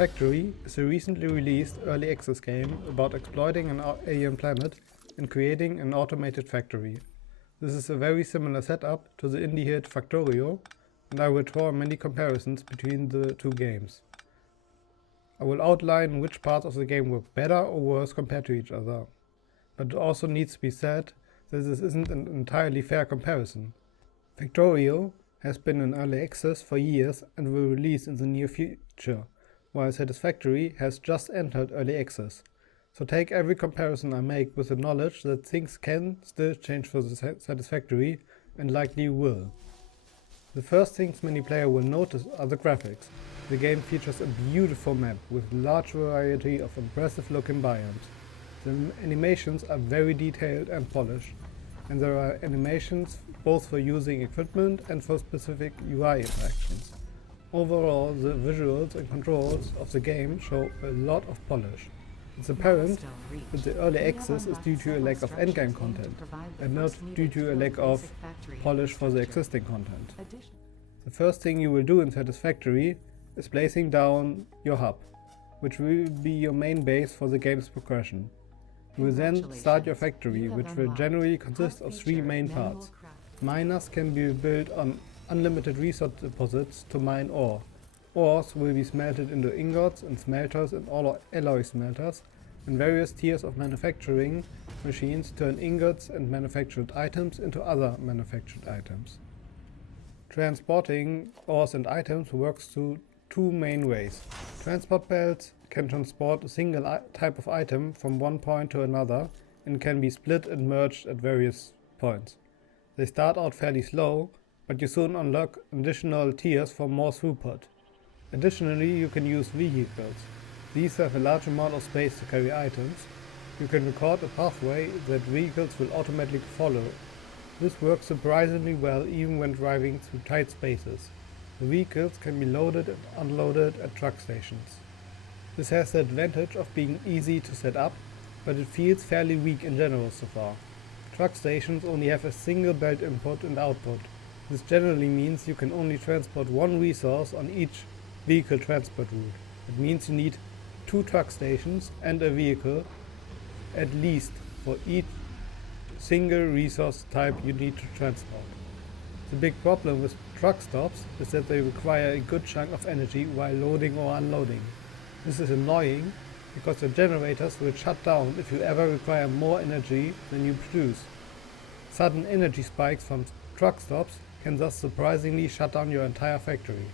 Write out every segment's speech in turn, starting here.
Satisfactory is a recently released early access game about exploiting an alien planet and creating an automated factory. This is a very similar setup to the indie hit Factorio, and I will draw many comparisons between the two games. I will outline which parts of the game work better or worse compared to each other. But it also needs to be said that this isn't an entirely fair comparison. Factorio has been in early access for years and will release in the near future, while Satisfactory has just entered early access. So take every comparison I make with the knowledge that things can still change for the Satisfactory, and likely will. The first things many players will notice are the graphics. The game features a beautiful map with large variety of impressive looking biomes. The animations are very detailed and polished, and there are animations both for using equipment and for specific UI interactions. Overall, the visuals and controls of the game show a lot of polish. It's apparent that the early access is due to a lack of endgame content, and not due to a lack of polish for the existing content. The first thing you will do in Satisfactory is placing down your hub, which will be your main base for the game's progression. You will then start your factory, which will generally consist of three main parts. Miners can be built on unlimited resource deposits to mine ore. Ores will be smelted into ingots and smelters and alloy smelters, and various tiers of manufacturing machines turn ingots and manufactured items into other manufactured items. Transporting ores and items works through two main ways. Transport belts can transport a single type of item from one point to another and can be split and merged at various points. They start out fairly slow, but you soon unlock additional tiers for more throughput. Additionally, you can use vehicles. These have a large amount of space to carry items. You can record a pathway that vehicles will automatically follow. This works surprisingly well even when driving through tight spaces. The vehicles can be loaded and unloaded at truck stations. This has the advantage of being easy to set up, but it feels fairly weak in general so far. Truck stations only have a single belt input and output. This generally means you can only transport one resource on each vehicle transport route. It means you need 2 truck stations and a vehicle at least for each single resource type you need to transport. The big problem with truck stops is that they require a good chunk of energy while loading or unloading. This is annoying because the generators will shut down if you ever require more energy than you produce. Sudden energy spikes from truck stops can thus surprisingly shut down your entire factory.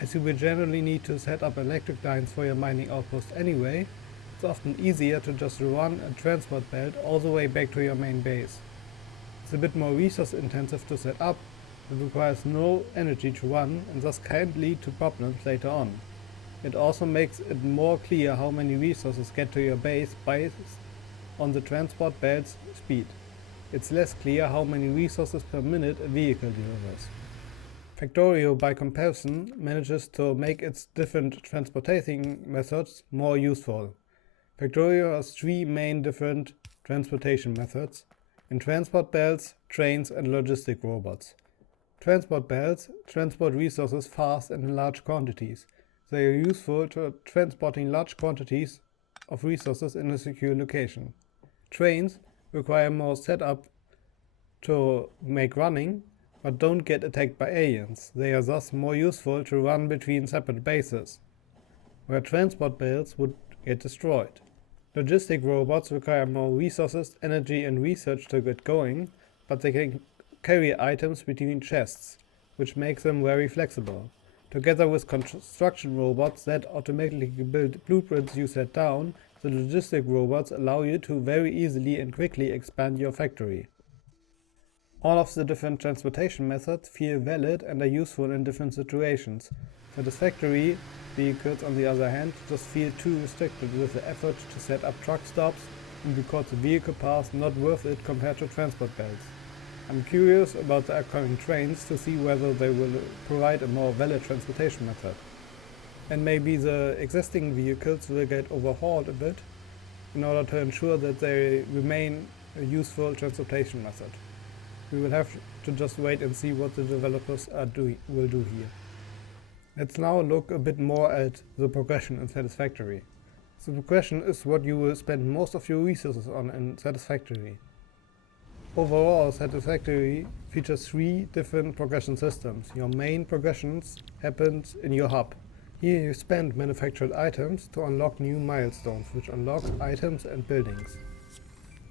As you will generally need to set up electric lines for your mining outpost anyway, it's often easier to just run a transport belt all the way back to your main base. It's a bit more resource intensive to set up, it requires no energy to run and thus can lead to problems later on. It also makes it more clear how many resources get to your base based on the transport belt's speed. It's less clear how many resources per minute a vehicle delivers. Factorio, by comparison, manages to make its different transportation methods more useful. Factorio has 3 main different transportation methods: in transport belts, trains and logistic robots. Transport belts transport resources fast and in large quantities. They are useful to transporting large quantities of resources in a secure location. Trains require more setup to make running, but don't get attacked by aliens. They are thus more useful to run between separate bases, where transport belts would get destroyed. Logistic robots require more resources, energy and research to get going, but they can carry items between chests, which makes them very flexible. Together with construction robots that automatically build blueprints you set down, the logistic robots allow you to very easily and quickly expand your factory. All of the different transportation methods feel valid and are useful in different situations. Satisfactory vehicles, on the other hand, just feel too restricted with the effort to set up truck stops and because the vehicle paths not worth it compared to transport belts. I'm curious about the upcoming trains to see whether they will provide a more valid transportation method. And maybe the existing vehicles will get overhauled a bit in order to ensure that they remain a useful transportation method. We will have to just wait and see what the developers will do here. Let's now look a bit more at the progression in Satisfactory. The progression is what you will spend most of your resources on in Satisfactory. Overall, Satisfactory features 3 different progression systems. Your main progressions happen in your hub. Here you spend manufactured items to unlock new milestones, which unlock items and buildings.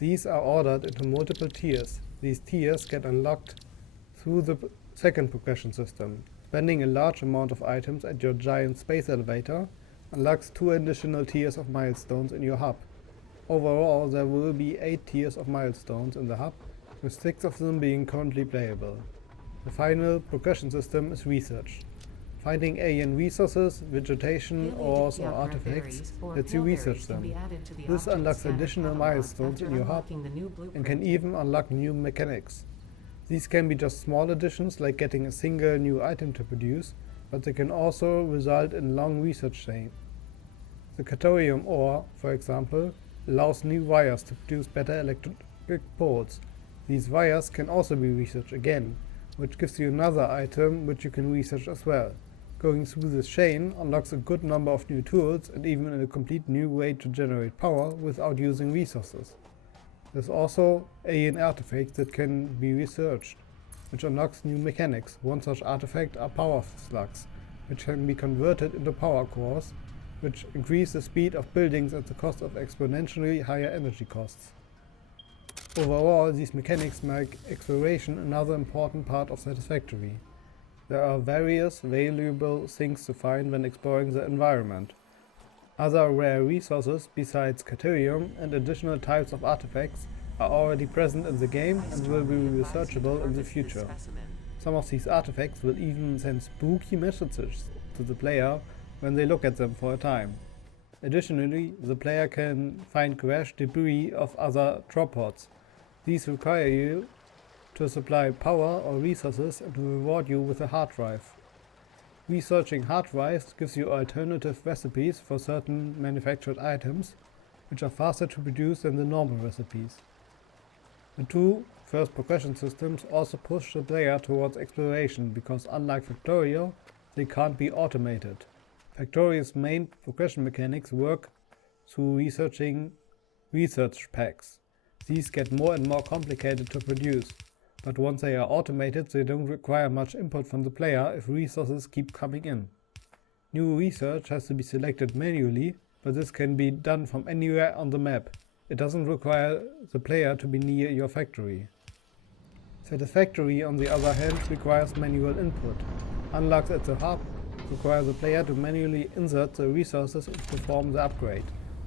These are ordered into multiple tiers. These tiers get unlocked through the second progression system. Spending a large amount of items at your giant space elevator unlocks 2 additional tiers of milestones in your hub. Overall, there will be 8 tiers of milestones in the hub, with 6 of them being currently playable. The final progression system is research. Finding alien resources, vegetation, ores or artifacts lets you research them. This unlocks additional milestones in your hub and can even unlock new mechanics. These can be just small additions like getting a single new item to produce, but they can also result in long research chains. The Factorio ore, for example, allows new wires to produce better electric poles. These wires can also be researched again, which gives you another item which you can research as well. Going through this chain unlocks a good number of new tools and even a complete new way to generate power without using resources. There's also alien artifacts that can be researched, which unlocks new mechanics. One such artifact are power slugs, which can be converted into power cores, which increase the speed of buildings at the cost of exponentially higher energy costs. Overall, these mechanics make exploration another important part of Satisfactory. There are various valuable things to find when exploring the environment. Other rare resources besides Factorio and additional types of artifacts are already present in the game and will be researchable in the future. Some of these artifacts will even send spooky messages to the player when they look at them for a time. Additionally, the player can find crashed debris of other drop pods. These require you to supply power or resources and to reward you with a hard drive. Researching hard drives gives you alternative recipes for certain manufactured items, which are faster to produce than the normal recipes. The 2 first progression systems also push the player towards exploration because unlike Factorio, they can't be automated. Factorio's main progression mechanics work through researching research packs. These get more and more complicated to produce, but once they are automated, they don't require much input from the player if resources keep coming in. New research has to be selected manually, but this can be done from anywhere on the map. It doesn't require the player to be near your factory. Satisfactory, on the other hand, requires manual input. Unlocks at the hub require the player to manually insert the resources and perform the upgrade.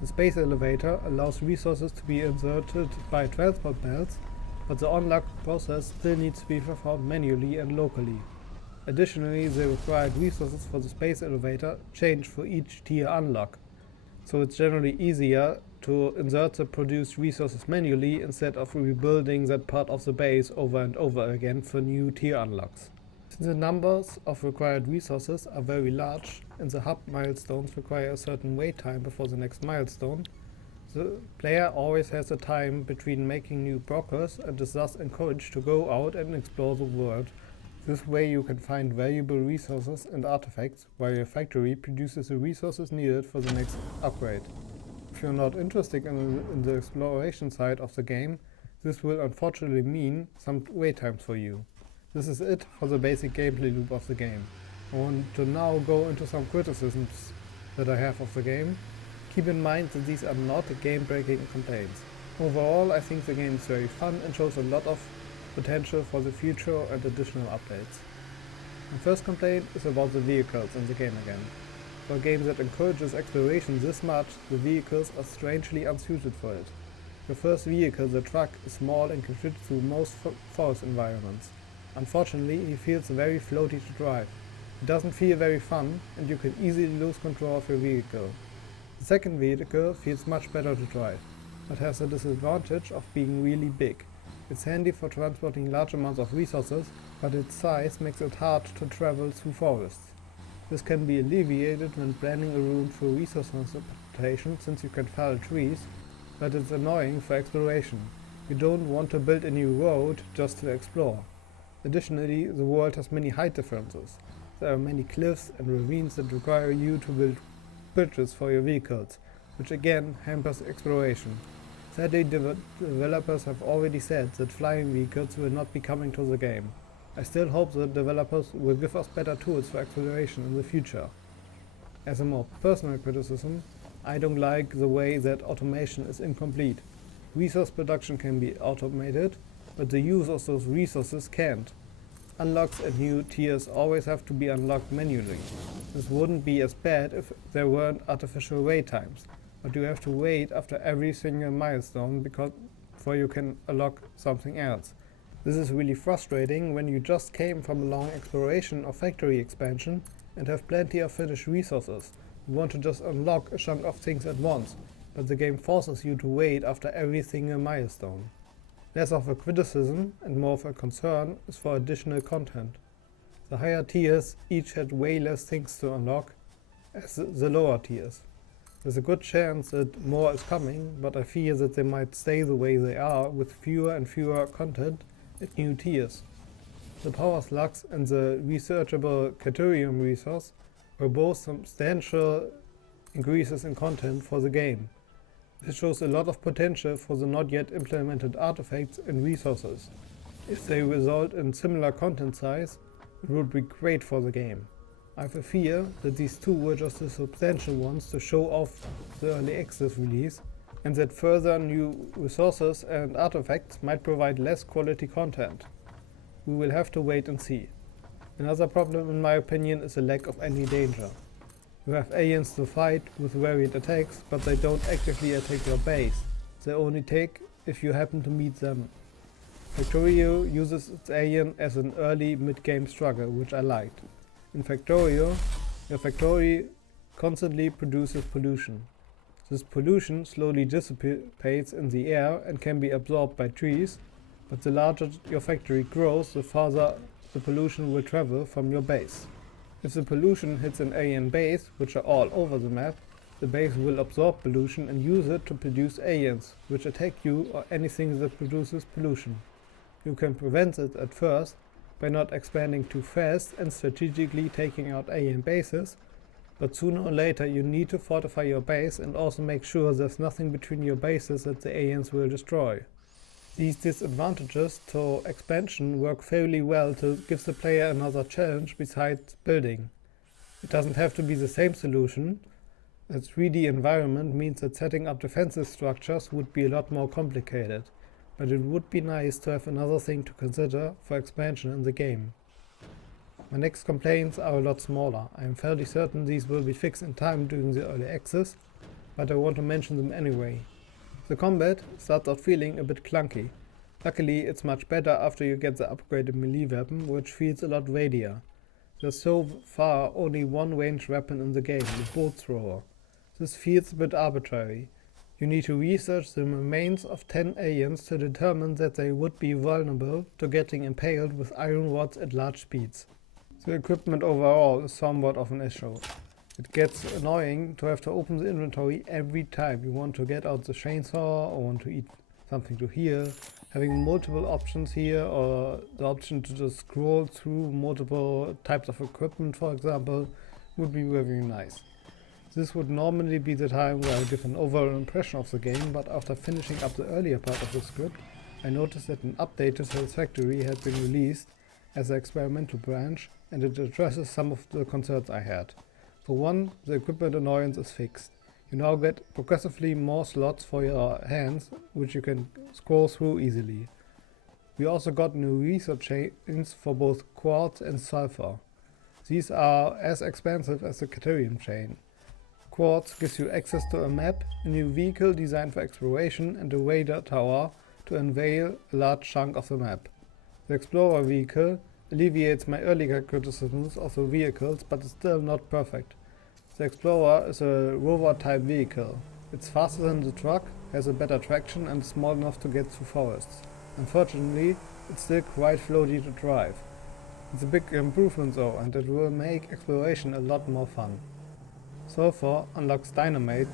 The space elevator allows resources to be inserted by transport belts, but the unlock process still needs to be performed manually and locally. Additionally, the required resources for the space elevator change for each tier unlock, so it's generally easier to insert the produced resources manually instead of rebuilding that part of the base over and over again for new tier unlocks. Since the numbers of required resources are very large and the hub milestones require a certain wait time before the next milestone, the player always has a time between making new progress and is thus encouraged to go out and explore the world. This way you can find valuable resources and artifacts while your factory produces the resources needed for the next upgrade. If you're not interested in the exploration side of the game, this will unfortunately mean some wait times for you. This is it for the basic gameplay loop of the game. I want to now go into some criticisms that I have of the game. Keep in mind that these are not game-breaking complaints. Overall, I think the game is very fun and shows a lot of potential for the future and additional updates. My first complaint is about the vehicles in the game again. For a game that encourages exploration this much, the vehicles are strangely unsuited for it. Your first vehicle, the truck, is small and can fit through most forest environments. Unfortunately, it feels very floaty to drive. It doesn't feel very fun, and you can easily lose control of your vehicle. The second vehicle feels much better to drive, but has the disadvantage of being really big. It's handy for transporting large amounts of resources, but its size makes it hard to travel through forests. This can be alleviated when planning a route for resource transportation, since you can fell trees, but it's annoying for exploration. You don't want to build a new road just to explore. Additionally, the world has many height differences. There are many cliffs and ravines that require you to build bridges for your vehicles, which again hampers exploration. Sadly, developers have already said that flying vehicles will not be coming to the game. I still hope that developers will give us better tools for exploration in the future. As a more personal criticism, I don't like the way that automation is incomplete. Resource production can be automated, but the use of those resources can't. Unlocks and new tiers always have to be unlocked manually. This wouldn't be as bad if there weren't artificial wait times, but you have to wait after every single milestone before you can unlock something else. This is really frustrating when you just came from a long exploration or factory expansion and have plenty of finished resources. You want to just unlock a chunk of things at once, but the game forces you to wait after every single milestone. Less of a criticism and more of a concern is for additional content. The higher tiers each had way less things to unlock as the lower tiers. There's a good chance that more is coming, but I fear that they might stay the way they are with fewer and fewer content at new tiers. The power slugs and the researchable Caterium resource were both substantial increases in content for the game. This shows a lot of potential for the not yet implemented artifacts and resources. If they result in similar content size, it would be great for the game. I have a fear that these two were just the substantial ones to show off the early access release, and that further new resources and artifacts might provide less quality content. We will have to wait and see. Another problem in my opinion is the lack of any danger. You have aliens to fight with varied attacks, but they don't actively attack your base. They only take if you happen to meet them. Factorio uses its alien as an early mid-game struggle, which I liked. In Factorio, your factory constantly produces pollution. This pollution slowly dissipates in the air and can be absorbed by trees, but the larger your factory grows, the farther the pollution will travel from your base. If the pollution hits an alien base, which are all over the map, the base will absorb pollution and use it to produce aliens, which attack you or anything that produces pollution. You can prevent it at first by not expanding too fast and strategically taking out alien bases, but sooner or later you need to fortify your base and also make sure there's nothing between your bases that the aliens will destroy. These disadvantages to expansion work fairly well to give the player another challenge besides building. It doesn't have to be the same solution. A 3D environment means that setting up defensive structures would be a lot more complicated, but it would be nice to have another thing to consider for expansion in the game. My next complaints are a lot smaller. I am fairly certain these will be fixed in time during the early access, but I want to mention them anyway. The combat starts out feeling a bit clunky. Luckily, it's much better after you get the upgraded melee weapon, which feels a lot weightier. There's so far only one ranged weapon in the game, the bolt thrower. This feels a bit arbitrary. You need to research the remains of 10 aliens to determine that they would be vulnerable to getting impaled with iron rods at large speeds. The equipment overall is somewhat of an issue. It gets annoying to have to open the inventory every time you want to get out the chainsaw or want to eat something to heal. Having multiple options here, or the option to just scroll through multiple types of equipment, for example, would be very nice. This would normally be the time where I give an overall impression of the game, but after finishing up the earlier part of the script, I noticed that an update to Satisfactory had been released as an experimental branch, and it addresses some of the concerns I had. For one, the equipment annoyance is fixed. You now get progressively more slots for your hands, which you can scroll through easily. We also got new research chains for both quartz and sulfur. These are as expensive as the Caterium chain. Quartz gives you access to a map, a new vehicle designed for exploration, and a radar tower to unveil a large chunk of the map. The Explorer vehicle alleviates my earlier criticisms of the vehicles, but is still not perfect. The Explorer is a rover-type vehicle. It's faster than the truck, has a better traction and is small enough to get through forests. Unfortunately, it's still quite floaty to drive. It's a big improvement though, and it will make exploration a lot more fun. Sulfur unlocks dynamite,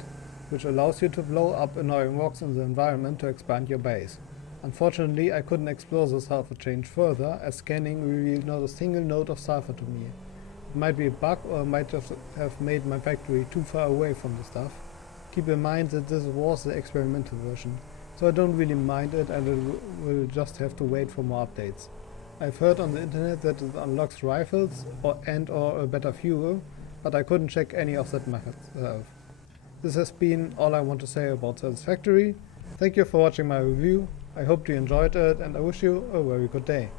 which allows you to blow up annoying rocks in the environment to expand your base. Unfortunately, I couldn't explore the sulfur chain further, as scanning revealed not a single note of sulfur to me. It might be a bug, or I might just have made my factory too far away from the stuff. Keep in mind that this was the experimental version, so I don't really mind it, and I will just have to wait for more updates. I've heard on the internet that it unlocks rifles or a better fuel, but I couldn't check any of that myself. This has been all I want to say about Satisfactory. Thank you for watching my review. I hope you enjoyed it, and I wish you a very good day.